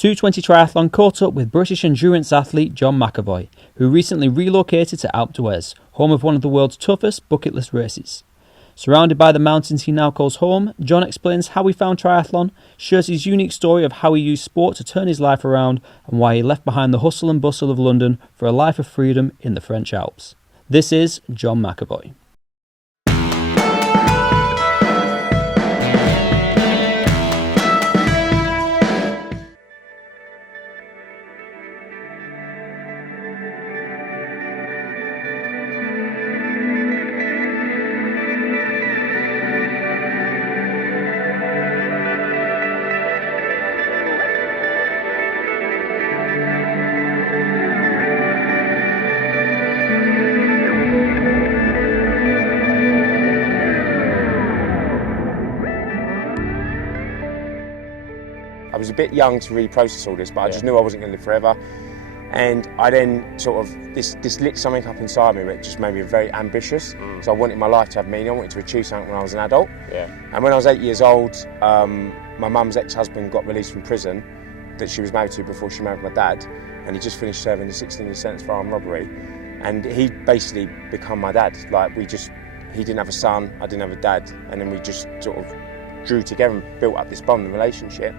220 Triathlon caught up with British endurance athlete John McAvoy, who recently relocated to Alpe d'Huez, home of one of the world's toughest bucket list races. Surrounded by the mountains he now calls home, John explains how he found triathlon, shares his unique story of how he used sport to turn his life around, and why he left behind the hustle and bustle of London for a life of freedom in the French Alps. This is John McAvoy. I was a bit young to really process all this, but I just knew I wasn't going to live forever. And I then sort of, this lit something up inside me that just made me very ambitious. So I wanted my life to have meaning. I wanted to achieve something when I was an adult. And when I was 8 years old, my mum's ex-husband got released from prison that she was married to before she married my dad. And he just finished serving a 16-year sentence for armed robbery. And he basically become my dad. Like he didn't have a son, I didn't have a dad. And then we just sort of drew together and built up this bond and relationship.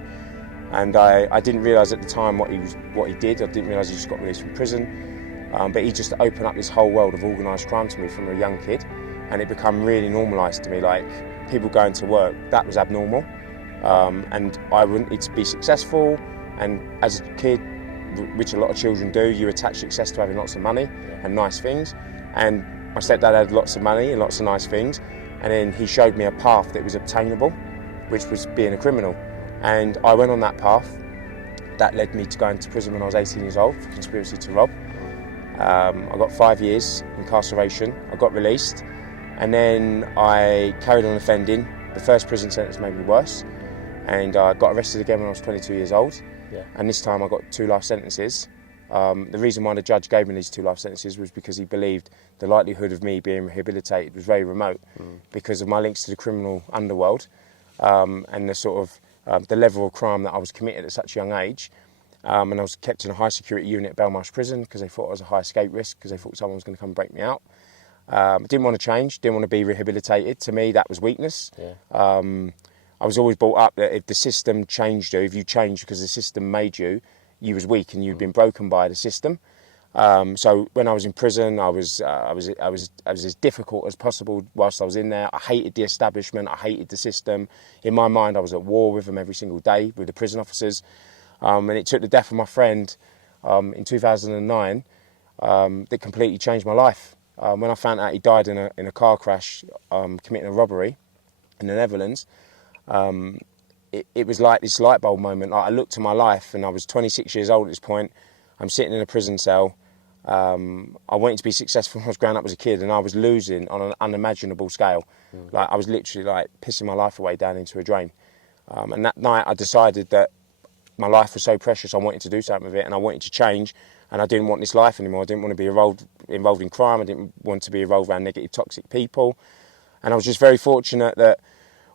And I didn't realise at the time what he did. I didn't realise he just got released from prison. But he just opened up this whole world of organised crime to me from a young kid. And it became really normalised to me, like people going to work, that was abnormal. And I wanted to be successful. And as a kid, which a lot of children do, you attach success to having lots of money and nice things. And my stepdad had lots of money and lots of nice things. And then he showed me a path that was obtainable, which was being a criminal. And I went on that path. That led me to going to prison when I was 18 years old for conspiracy to rob. I got 5 years incarceration. I got released, and then I carried on offending. The first prison sentence made me worse, and I got arrested again when I was 22 years old. And this time I got 2 life sentences. The reason why the judge gave me these 2 life sentences was because he believed the likelihood of me being rehabilitated was very remote because of my links to the criminal underworld and the sort of the level of crime that I was committed at such a young age. And I was kept in a high security unit at Belmarsh prison because they thought I was a high escape risk, because they thought someone was going to come and break me out. I didn't want to change, didn't want to be rehabilitated. To me, that was weakness. I was always brought up that if the system changed you, if you changed because the system made you, you was weak and you'd been broken by the system. So when I was in prison, I was as difficult as possible whilst I was in there. I hated the establishment, I hated the system. In my mind, I was at war with them every single day, with the prison officers. And it took the death of my friend in 2009 that completely changed my life. When I found out he died in a car crash committing a robbery in the Netherlands, it was like this light bulb moment. Like I looked to my life, and I was 26 years old at this point. I'm sitting in a prison cell. I wanted to be successful when I was growing up as a kid, and I was losing on an unimaginable scale. Like I was literally like pissing my life away down into a drain. And that night I decided that my life was so precious, I wanted to do something with it, and I wanted to change, and I didn't want this life anymore. I didn't want to be involved in crime. I didn't want to be involved around negative, toxic people. And I was just very fortunate that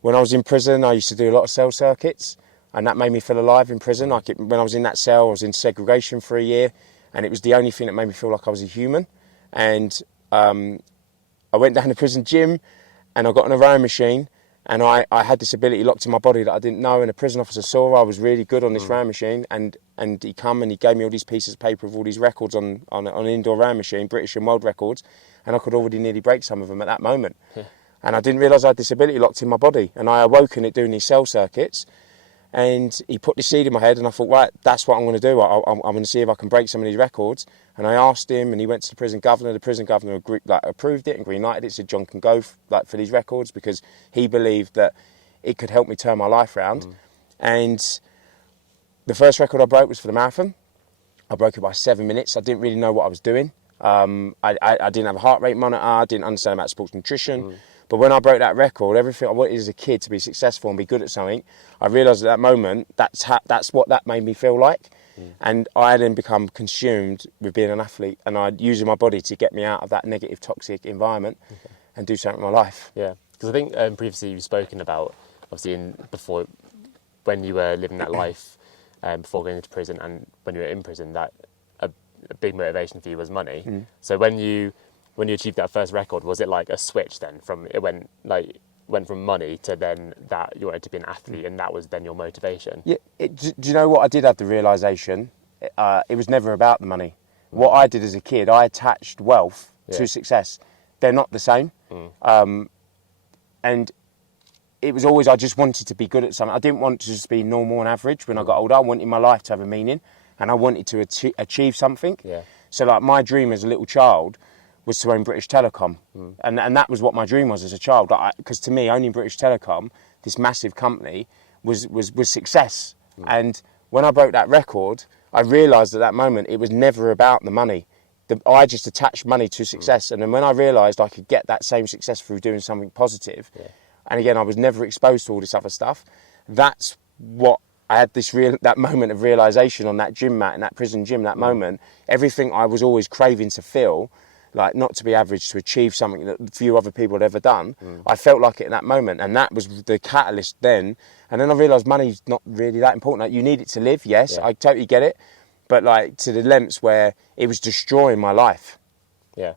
when I was in prison, I used to do a lot of cell circuits, and that made me feel alive in prison. When I was in that cell, I was in segregation for a year, and it was the only thing that made me feel like I was a human. And I went down to prison gym, and I got on a rowing machine, and I had this ability locked in my body that I didn't know, and a prison officer saw I was really good on this rowing machine, and he come and he gave me all these pieces of paper with all these records on an indoor rowing machine, British and world records, and I could already nearly break some of them at that moment. And I didn't realise I had this ability locked in my body, and I awoke in it doing these cell circuits. And he put this seed in my head, and I thought, right, that's what I'm going to do. I'm going to see if I can break some of these records. And I asked him, and he went to the prison governor. The prison governor approved it and green-lighted it, said John can go for these records, because he believed that it could help me turn my life around. And the first record I broke was for the marathon. I broke it by 7 minutes. I didn't really know what I was doing. I didn't have a heart rate monitor. I didn't understand about sports nutrition. But when I broke that record, everything I wanted as a kid to be successful and be good at something, I realised at that moment that's what that made me feel like. And I had then become consumed with being an athlete, and I'd using my body to get me out of that negative, toxic environment and do something with my life. Yeah, because I think previously you've spoken about, obviously before when you were living that life, before going into prison, and when you were in prison, that a big motivation for you was money. So when you achieved that first record, was it like a switch then from it went from money to then that you wanted to be an athlete, and that was then your motivation? Yeah. Do you know what? I did have the realisation. It was never about the money. What I did as a kid, I attached wealth to success. They're not the same. And it was always, I just wanted to be good at something. I didn't want to just be normal and average when I got older. I wanted my life to have a meaning, and I wanted to achieve something. Yeah. So like my dream as a little child was to own British Telecom. And that was what my dream was as a child. Because to me, owning British Telecom, this massive company, was success. And when I broke that record, I realised at that moment it was never about the money. I just attached money to success. And then when I realised I could get that same success through doing something positive, and again, I was never exposed to all this other stuff, that's what I had that moment of realisation on that gym mat in that prison gym, that moment. Everything I was always craving to feel, like not to be average, to achieve something that few other people had ever done, I felt like it in that moment. And that was the catalyst then. And then I realised money's not really that important. Like, you need it to live, yes, I totally get it. But like to the lengths where it was destroying my life. Yeah.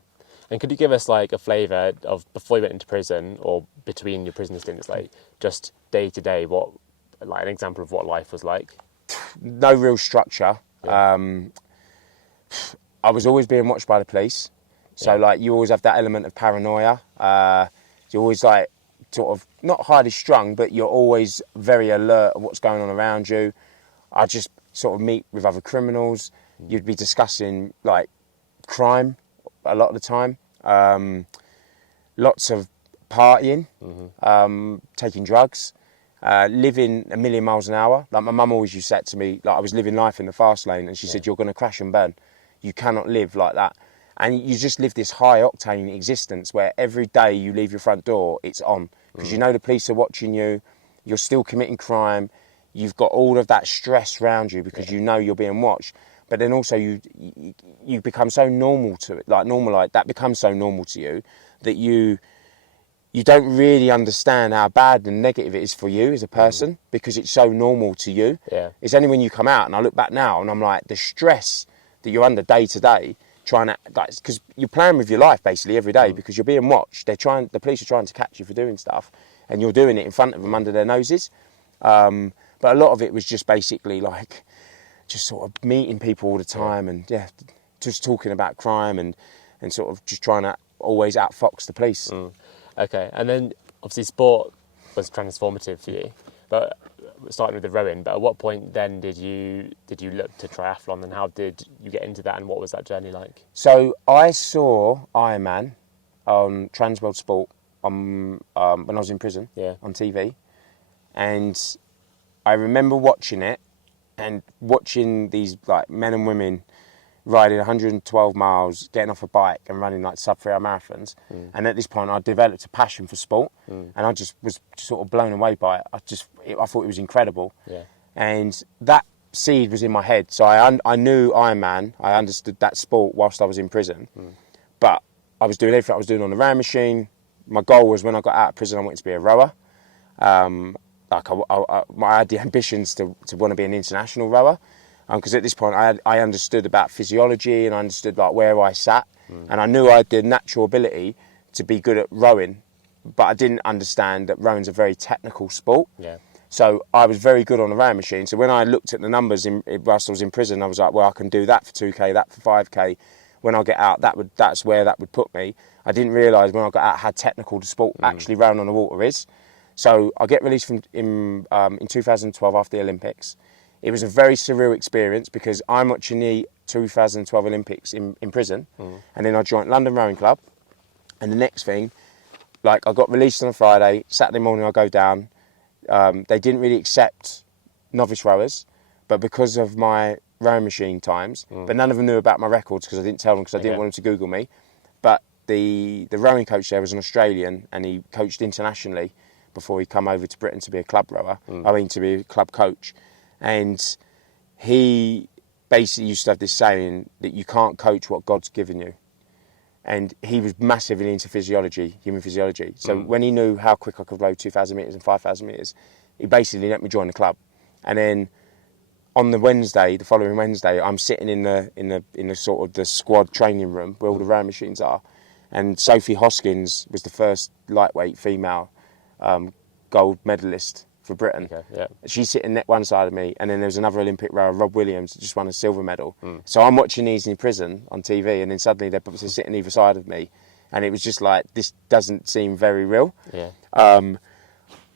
And could you give us like a flavour of before you went into prison or between your prison stints, like just day to day, what, like an example of what life was like? No real structure. I was always being watched by the police. So like you always have that element of paranoia. You're always like sort of not highly strung, but you're always very alert of what's going on around you. I just sort of meet with other criminals. You'd be discussing like crime a lot of the time. Lots of partying, taking drugs, living a million miles an hour. Like my mum always used to say to me, like I was living life in the fast lane, and she said, "You're going to crash and burn. You cannot live like that." And you just live this high octane existence where every day you leave your front door, it's on. Because you know the police are watching you, you're still committing crime, you've got all of that stress around you because you know you're being watched. But then also you become so normal to it, like that becomes so normal to you that you don't really understand how bad and negative it is for you as a person because it's so normal to you. Yeah. It's only when you come out, and I look back now and I'm like, the stress that you're under day to day, trying to, like, because you're playing with your life basically every day because you're being watched. The police are trying to catch you for doing stuff, and you're doing it in front of them under their noses. But a lot of it was just basically like, just sort of meeting people all the time and just talking about crime and sort of just trying to always outfox the police. Okay, and then obviously sport was transformative for you, but starting with the rowing. But at what point then did you look to triathlon, and how did you get into that, and what was that journey like? So I saw Ironman on Transworld Sport when I was in prison on TV, and I remember watching it and watching these like men and women riding 112 miles, getting off a bike and running like sub-3 hour marathons. And at this point I developed a passion for sport, and I just was sort of blown away by it. I thought it was incredible. And that seed was in my head. So I knew Ironman, I understood that sport whilst I was in prison. But I was doing everything I was doing on the rowing machine. My goal was when I got out of prison, I wanted to be a rower. I had the ambitions to want to be an international rower. Because at this point I understood about physiology, and I understood like where I sat, and I knew I had the natural ability to be good at rowing, but I didn't understand that rowing's a very technical sport. So I was very good on the rowing machine. So when I looked at the numbers whilst I was in prison, I was like, well, I can do that for 2K, that for 5K. When I get out, that's where that would put me. I didn't realise when I got out how technical the sport actually rowing on the water is. So I get released in 2012 after the Olympics. It was a very surreal experience because I'm watching the 2012 Olympics in prison, and then I joined London Rowing Club. And the next thing, like I got released on a Friday, Saturday morning I go down. They didn't really accept novice rowers, but because of my rowing machine times, but none of them knew about my records because I didn't tell them because I didn't want them to Google me. But the rowing coach there was an Australian, and he coached internationally before he come over to Britain to be a club rower, to be a club coach. And he basically used to have this saying that you can't coach what God's given you. And he was massively into physiology, human physiology. So when he knew how quick I could row 2,000 metres and 5,000 metres, he basically let me join the club. And then on the following Wednesday, I'm sitting in the sort of the squad training room where all the rowing machines are, and Sophie Hoskins was the first lightweight female gold medalist for Britain. Okay, yeah. She's sitting at one side of me, and then there was another Olympic rower, Rob Williams, that just won a silver medal. So I'm watching these in prison on TV, and then suddenly they're sitting either side of me, and it was just like, this doesn't seem very real. Yeah.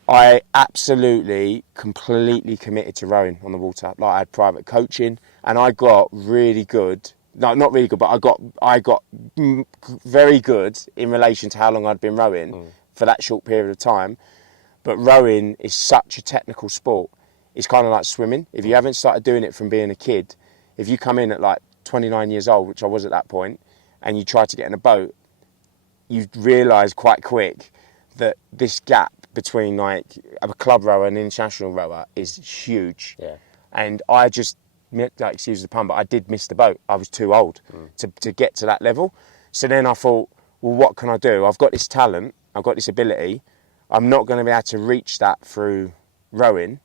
I absolutely, completely committed to rowing on the water. Like, I had private coaching, and I got really good. No, not really good, but I got very good in relation to how long I'd been rowing for that short period of time. But rowing is such a technical sport. It's kind of like swimming. If you haven't started doing it from being a kid, if you come in at like 29 years old, which I was at that point, and you try to get in a boat, you realise quite quick that this gap between like a club rower and an international rower is huge. Yeah. And I just, like, excuse the pun, but I did miss the boat. I was too old to get to that level. So then I thought, well, what can I do? I've got this talent, I've got this ability. I'm not going to be able to reach that through rowing.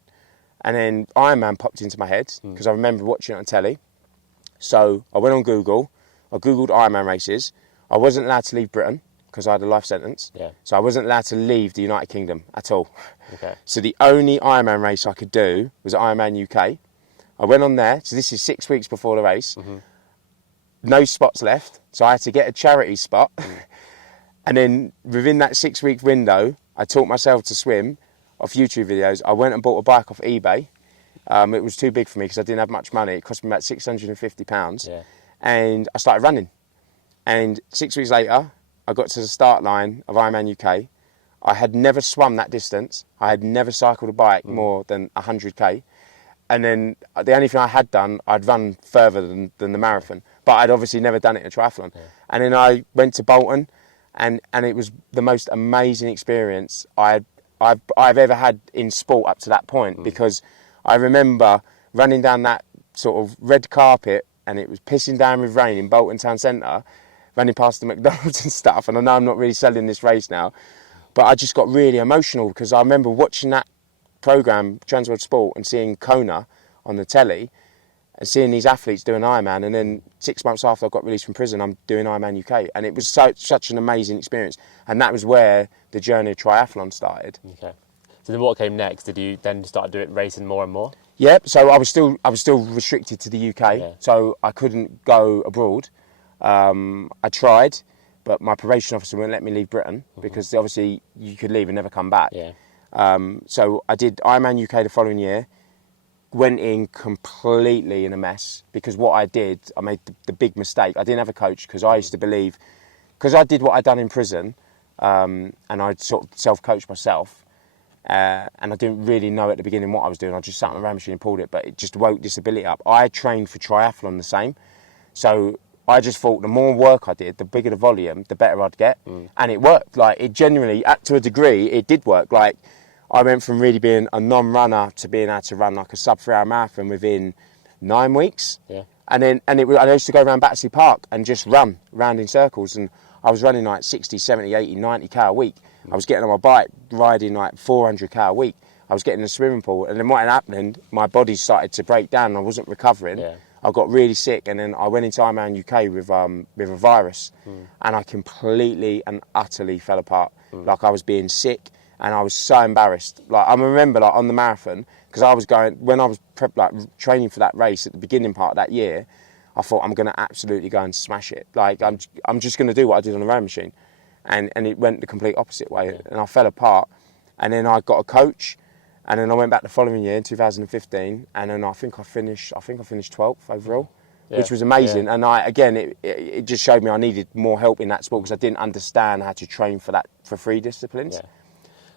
And then Ironman popped into my head because I remember watching it on telly. So I went on Google, I Googled Ironman races. I wasn't allowed to leave Britain because I had a life sentence. Yeah. So I wasn't allowed to leave the United Kingdom at all. Okay. So the only Ironman race I could do was Ironman UK. I went on there, so this is 6 weeks before the race. No spots left, so I had to get a charity spot. And then within that 6 week window, I taught myself to swim off YouTube videos. I went and bought a bike off eBay. It was too big for me because I didn't have much money. It cost me about £650. Yeah. And I started running. And 6 weeks later, I got to the start line of Ironman UK. I had never swum that distance. I had never cycled a bike more than 100k. And then the only thing I had done, I'd run further than the marathon. But I'd obviously never done it in a triathlon. Yeah. And then I went to Bolton, and it was the most amazing experience I've ever had in sport up to that point. Because I remember running down that sort of red carpet, and it was pissing down with rain in Bolton Town Centre, running past the McDonald's and stuff. And I know I'm not really selling this race now, but I just got really emotional because I remember watching that programme, Transworld Sport, and seeing Kona on the telly and seeing these athletes doing Ironman. And then 6 months after I got released from prison, I'm doing Ironman UK. And it was such an amazing experience. And that was where the journey of triathlon started. Okay. So then what came next? Did you then start doing racing more and more? Yep. So I was still restricted to the UK, so I couldn't go abroad. I tried, but my probation officer wouldn't let me leave Britain because obviously you could leave and never come back. Yeah. So I did Ironman UK the following year, went in completely in a mess because what I did, I made the big mistake. I didn't have a coach because I used to believe, because I did what I'd done in prison, and I'd sort of self-coached myself, and I didn't really know at the beginning what I was doing. I just sat on the rowing machine and pulled it, but it just woke this ability up. I trained for triathlon the same, so I just thought the more work I did, the bigger the volume, the better I'd get. And it worked. Like, it genuinely, to a degree, it did work. Like, I went from really being a non-runner to being able to run like a sub-3 hour marathon within 9 weeks. Yeah. And then, I used to go around Battersea Park and just run around in circles. And I was running like 60, 70, 80, 90k a week. I was getting on my bike, riding like 400k a week. I was getting in the swimming pool. And then what had happened, my body started to break down and I wasn't recovering. Yeah. I got really sick, and then I went into Ironman UK with a virus, and I completely and utterly fell apart. Like, I was being sick, and I was so embarrassed. Like, I remember, like, on the marathon, because I was going, when I was training for that race at the beginning part of that year, I thought, I'm going to absolutely go and smash it. Like, I'm just going to do what I did on the rowing machine, and it went the complete opposite way, and I fell apart. And then I got a coach. And then I went back the following year in 2015, and then I think I finished 12th overall, which was amazing. Yeah. And it just showed me I needed more help in that sport because I didn't understand how to train for 3 disciplines. Yeah.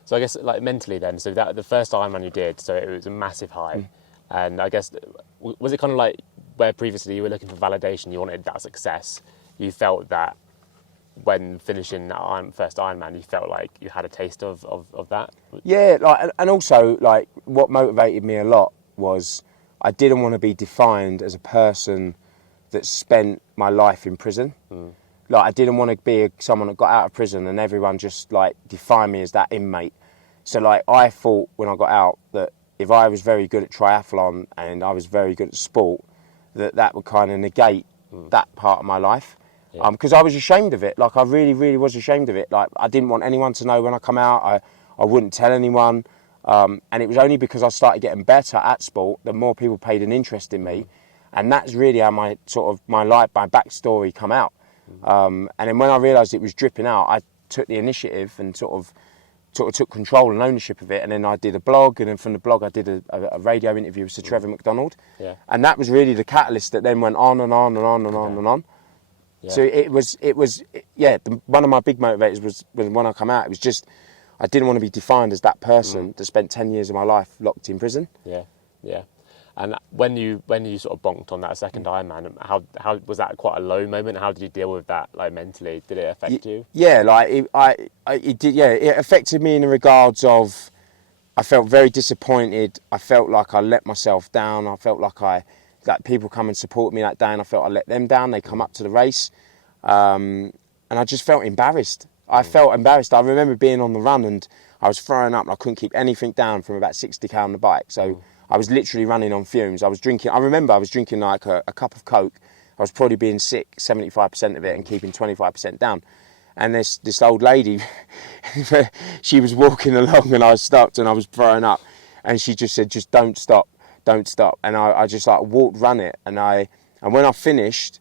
So I guess, like, mentally then, so that the first Ironman you did, so it was a massive high, and I guess, was it kind of like where previously you were looking for validation, you wanted that success, you felt that when finishing that first Ironman, you felt like you had a taste of that? Yeah, like, and also, like, what motivated me a lot was I didn't want to be defined as a person that spent my life in prison. Like, I didn't want to be someone that got out of prison and everyone just, like, defined me as that inmate. So, like, I thought when I got out that if I was very good at triathlon and I was very good at sport, that would kind of negate that part of my life. Yeah. Because I was ashamed of it. Like, I really, really was ashamed of it. Like, I didn't want anyone to know when I come out. I wouldn't tell anyone. And it was only because I started getting better at sport that more people paid an interest in me. And that's really how my backstory come out. And then when I realised it was dripping out, I took the initiative and sort of took control and ownership of it. And then I did a blog, and then from the blog I did a radio interview with Sir Trevor McDonald. Yeah. And that was really the catalyst that then went on and on and on and on and on. Yeah. So it was one of my big motivators was when I come out, it was just, I didn't want to be defined as that person that spent 10 years of my life locked in prison. Yeah, yeah. And when you sort of bonked on that second Ironman, how was that quite a low moment? How did you deal with that, like, mentally? Did it affect you? Yeah, like it did. Yeah, it affected me in the regards of, I felt very disappointed. I felt like I let myself down. I felt like people come and support me that day, and I felt I let them down. They come up to the race, and I just felt embarrassed. I felt embarrassed. I remember being on the run and I was throwing up and I couldn't keep anything down from about 60k on the bike. So I was literally running on fumes. I remember I was drinking like a cup of Coke. I was probably being sick 75% of it and keeping 25% down. And this old lady, she was walking along and I stopped and I was throwing up. And she just said, just don't stop. And I just like walked, run it. And when I finished,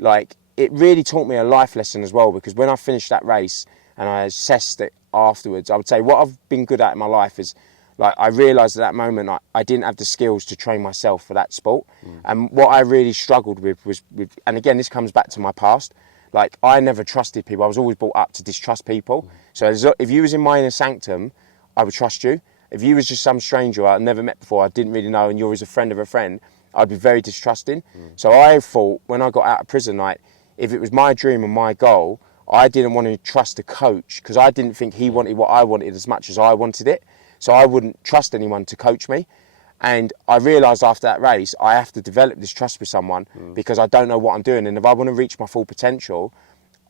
like, it really taught me a life lesson as well, because when I finished that race and I assessed it afterwards, I would say what I've been good at in my life is, like, I realised at that moment I didn't have the skills to train myself for that sport. And what I really struggled with was, and again, this comes back to my past, like, I never trusted people. I was always brought up to distrust people. So if you was in my inner sanctum, I would trust you. If you was just some stranger I'd never met before, I didn't really know, and you're as a friend of a friend, I'd be very distrusting. So I thought, when I got out of prison, like, if it was my dream and my goal, I didn't want to trust a coach, because I didn't think he wanted what I wanted as much as I wanted it. So I wouldn't trust anyone to coach me. And I realised after that race, I have to develop this trust with someone, because I don't know what I'm doing. And if I want to reach my full potential,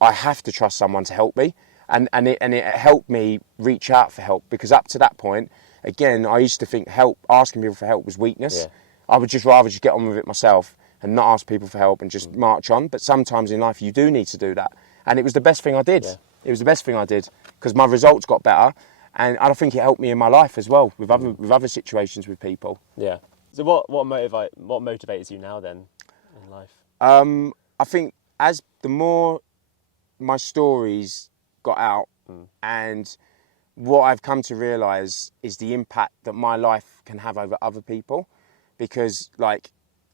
I have to trust someone to help me. And it helped me reach out for help, because up to that point, again, I used to think asking people for help was weakness. Yeah. I would just rather get on with it myself and not ask people for help and just march on. But sometimes in life you do need to do that. And it was the best thing I did. Yeah. It was the best thing I did, because my results got better. And I think it helped me in my life as well, with other situations with people. Yeah. So what motivates you now then in life? I think as the more my stories got out, and what I've come to realise is the impact that my life can have over other people. Because, like,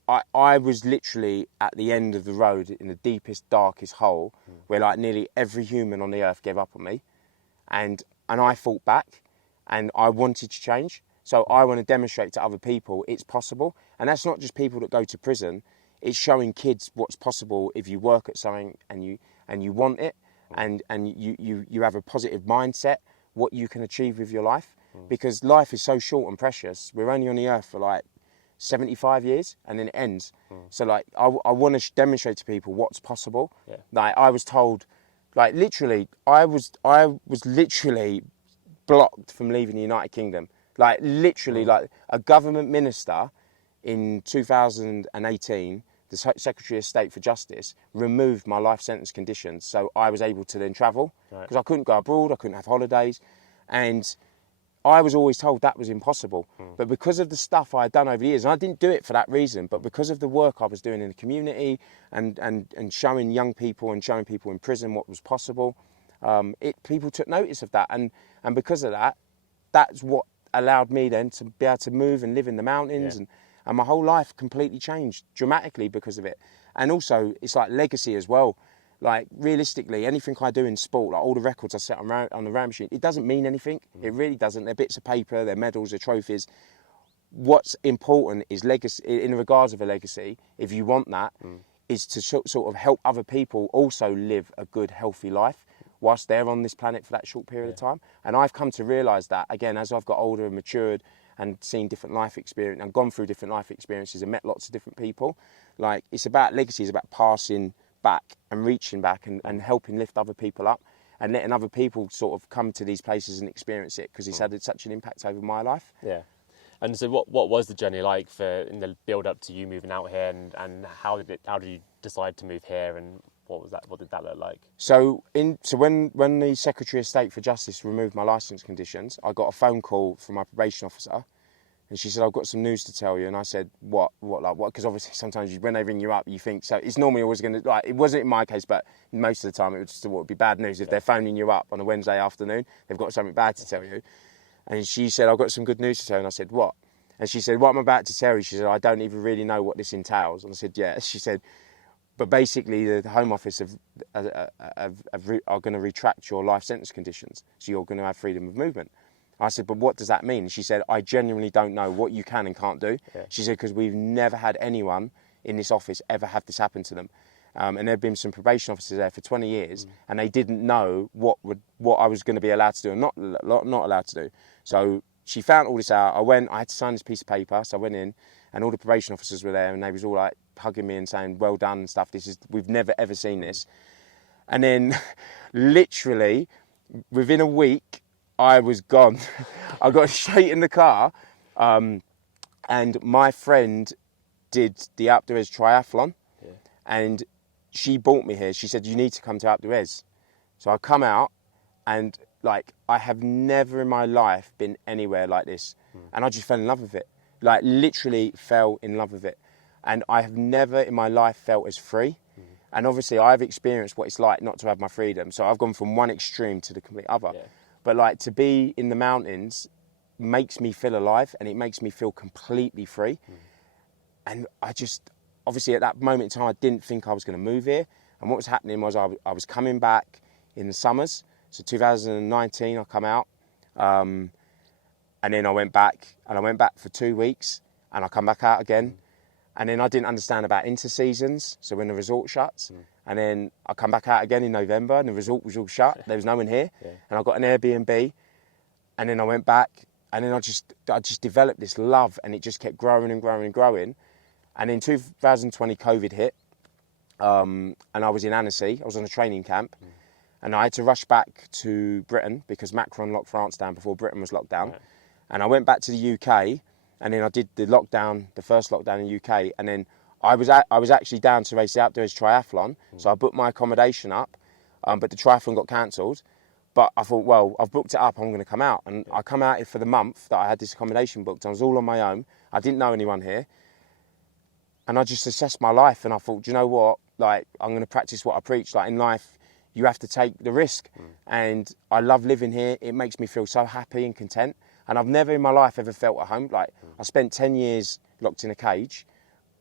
I was literally at the end of the road in the deepest, darkest hole where, like, nearly every human on the earth gave up on me. And I fought back, and I wanted to change. So I want to demonstrate to other people it's possible. And that's not just people that go to prison. It's showing kids what's possible if you work at something and you want it, and you have a positive mindset, what you can achieve with your life. Because life is so short and precious. We're only on the earth for, like, 75 years and then it ends. So, like, I want to demonstrate to people what's possible. Yeah. Like, I was told, like, literally, I was literally blocked from leaving the United Kingdom. Like, literally, like, a government minister in 2018, the Secretary of State for Justice, removed my life sentence conditions, so I was able to then travel, because I couldn't go abroad, I couldn't have holidays, and I was always told that was impossible. But because of the stuff I had done over the years, and I didn't do it for that reason, but because of the work I was doing in the community and showing young people and showing people in prison what was possible, people took notice of that. And because of that, that's what allowed me then to be able to move and live in the mountains. Yeah. And my whole life completely changed dramatically because of it. And also, it's like legacy as well. Like, realistically, anything I do in sport, like all the records I set on the round machine, it doesn't mean anything. It really doesn't. They're bits of paper, they're medals, they're trophies. What's important is legacy, in regards of a legacy, if you want that, is to sort of help other people also live a good, healthy life whilst they're on this planet for that short period of time. And I've come to realise that, again, as I've got older and matured and seen different life experience and gone through different life experiences and met lots of different people, like, it's about legacy, it's about passing back and reaching back and helping lift other people up and letting other people sort of come to these places and experience it, because it's had such an impact over my life. Yeah. And so what was the journey like in the build up to you moving out here, and how did you decide to move here, and what did that look like? So when the Secretary of State for Justice removed my licence conditions, I got a phone call from my probation officer, and she said, "I've got some news to tell you." And I said, "What? Because obviously sometimes when they ring you up, you think, so it's normally always going to, like, it wasn't in my case, but most of the time it would be bad news. If they're phoning you up on a Wednesday afternoon, they've got something bad to tell you. And she said, "I've got some good news to tell you." And I said, "What?" And she said, "What I'm about to tell you," she said, "I don't even really know what this entails." And I said, "Yeah." She said, "But basically the Home Office are going to retract your life sentence conditions, so you're going to have freedom of movement." I said, "But what does that mean?" She said, "I genuinely don't know what you can and can't do." Yeah. She said, "Because we've never had anyone in this office ever have this happen to them. And there have been some probation officers there for 20 years, and they didn't know what I was going to be allowed to do and not allowed to do." So she found all this out. I had to sign this piece of paper, so I went in, and all the probation officers were there, and they was all like hugging me and saying, "Well done," and stuff. We've never ever seen this. And then, literally, within a week, I was gone. I got straight in the car, and my friend did the Alpe d'Huez triathlon, and she brought me here. She said, "You need to come to Alpe d'Huez." So I come out, and like, I have never in my life been anywhere like this, and I just fell in love with it. Like, literally fell in love with it, and I have never in my life felt as free. And obviously, I've experienced what it's like not to have my freedom. So I've gone from one extreme to the complete other. Yeah. But like, to be in the mountains makes me feel alive, and it makes me feel completely free. And I just, obviously at that moment in time, I didn't think I was going to move here. And what was happening was I was coming back in the summers. So 2019, I come out, and then I went back for 2 weeks, and I come back out again. And then I didn't understand about inter-seasons, so when the resort shuts. And then I come back out again in November, and the resort was all shut. There was no one here. And I got an Airbnb, and then I went back, and then I just developed this love, and it just kept growing and growing and growing. And in 2020, COVID hit, and I was in Annecy. I was on a training camp, and I had to rush back to Britain because Macron locked France down before Britain was locked down. And I went back to the UK, and then I did the first lockdown in the UK, and then I was actually down to race the Alpe d'Huez triathlon, so I booked my accommodation up, but the triathlon got cancelled. But I thought, well, I've booked it up, I'm going to come out. And I come out here for the month that I had this accommodation booked. I was all on my own. I didn't know anyone here. And I just assessed my life, and I thought, do you know what? Like, I'm going to practice what I preach. Like, in life, you have to take the risk. And I love living here. It makes me feel so happy and content. And I've never in my life ever felt at home. Like, I spent 10 years locked in a cage,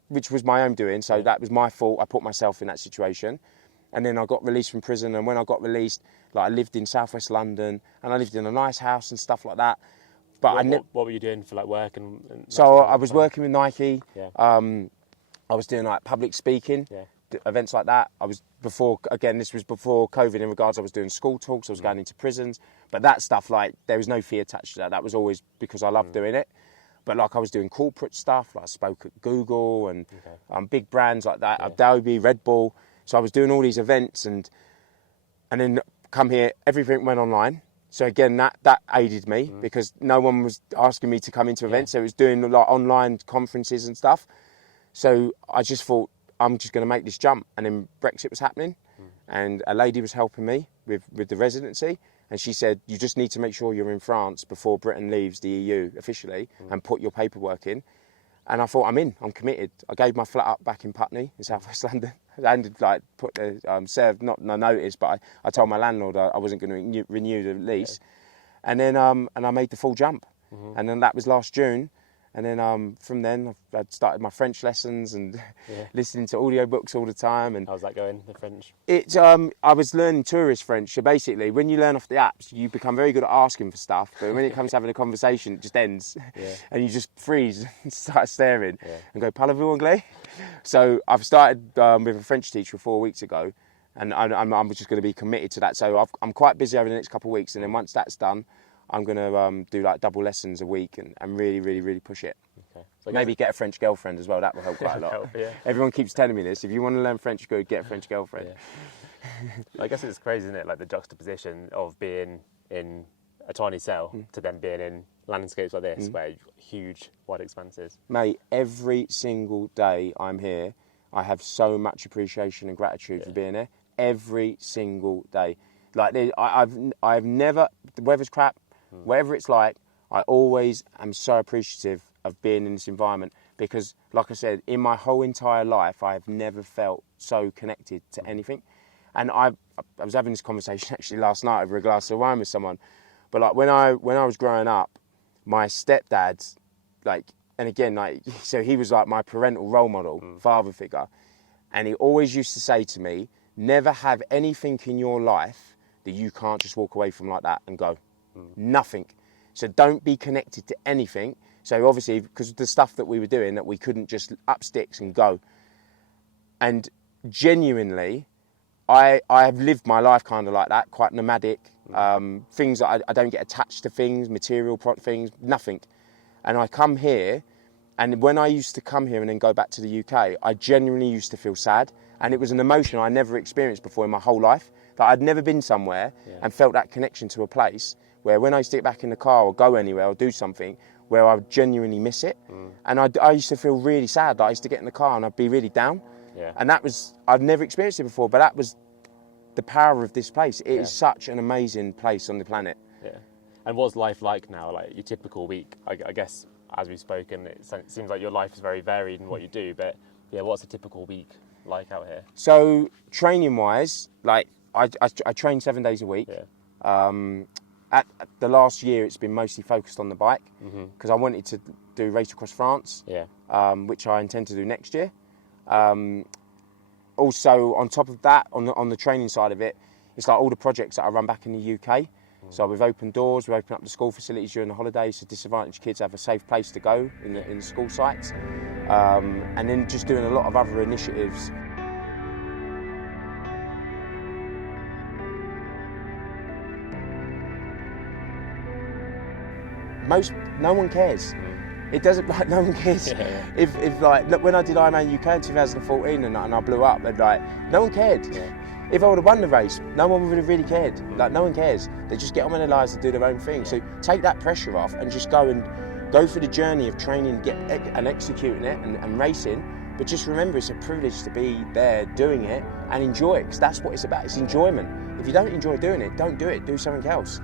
which was my own doing. So that was my fault. I put myself in that situation. And then I got released from prison. And when I got released, like, I lived in southwest London, and I lived in a nice house and stuff like that. But what were you doing for like work and so I was working with Nike. Yeah. I was doing like public speaking, events like that. This was before COVID in regards, I was doing school talks, I was going into prisons. But that stuff, like, there was no fee attached to that. That was always because I loved doing it. But like, I was doing corporate stuff, like I spoke at Google and big brands like that, Adobe, Red Bull. So I was doing all these events, and then come here, everything went online. So again, that aided me because no one was asking me to come into events. So it was doing like online conferences and stuff. So I just thought, I'm just going to make this jump. And then Brexit was happening, and a lady was helping me with the residency. And she said, you just need to make sure you're in France before Britain leaves the EU officially and put your paperwork in. And I thought, I'm committed. I gave my flat up back in Putney in southwest London. And served not no notice, but I told my landlord I wasn't going to renew the lease. And then I made the full jump. And then that was last June. And then from then I started my French lessons and listening to audiobooks all the time. And how's that going, the French? I was learning tourist French. So basically, when you learn off the apps, you become very good at asking for stuff. But when it comes to having a conversation, it just ends. And you just freeze and start staring and go, "Parlez-vous anglais?" So I've started with a French teacher 4 weeks ago. And I'm just going to be committed to that. So I'm quite busy over the next couple of weeks. And then once that's done, I'm going to do like double lessons a week and really, really, really push it. Okay. So maybe get a French girlfriend as well. That will help quite a lot. Everyone keeps telling me this. If you want to learn French, go get a French girlfriend. I guess it's crazy, isn't it? Like the juxtaposition of being in a tiny cell to then being in landscapes like this, where you've got huge, wide expanses. Mate, every single day I'm here, I have so much appreciation and gratitude for being here. Every single day. Like, I've never, the weather's crap, whatever it's like, I always am so appreciative of being in this environment because, like I said, in my whole entire life, I've never felt so connected to anything. And I was having this conversation actually last night over a glass of wine with someone. But like when I was growing up, my stepdad, like, and again, like, so he was like my parental role model, father figure. And he always used to say to me, never have anything in your life that you can't just walk away from like that and go. Nothing. So don't be connected to anything. So obviously, because of the stuff that we were doing, that we couldn't just up sticks and go. And genuinely, I have lived my life kind of like that, quite nomadic. Things that I don't get attached to things, material things, nothing. And I come here, and when I used to come here and then go back to the UK, I genuinely used to feel sad. And it was an emotion I never experienced before in my whole life. That I'd never been somewhere and felt that connection to a place where when I used to get back in the car or go anywhere or do something, where I would genuinely miss it. And I used to feel really sad. Like I used to get in the car and I'd be really down. And that was, I'd never experienced it before, but that was the power of this place. It is such an amazing place on the planet. Yeah. And what's life like now? Like your typical week? I guess, as we've spoken, it seems like your life is very varied in what you do, but yeah, what's a typical week like out here? So training wise, like I train 7 days a week. At the last year, it's been mostly focused on the bike because I wanted to do race across France, which I intend to do next year. Also, on top of that, on the training side of it, it's like all the projects that I run back in the UK. So we've opened doors, we open up the school facilities during the holidays so disadvantaged kids have a safe place to go in the school sites. And then just doing a lot of other initiatives. No one cares. It doesn't, like, no one cares. If like, look, when I did Ironman UK in 2014 and I blew up, and like, no one cared. If I would have won the race, no one would have really cared. Like, no one cares. They just get on with their lives and do their own thing. So take that pressure off and just go for the journey of training, and executing it and racing. But just remember, it's a privilege to be there doing it and enjoy it, because that's what it's about. It's enjoyment. If you don't enjoy doing it, don't do it. Do something else.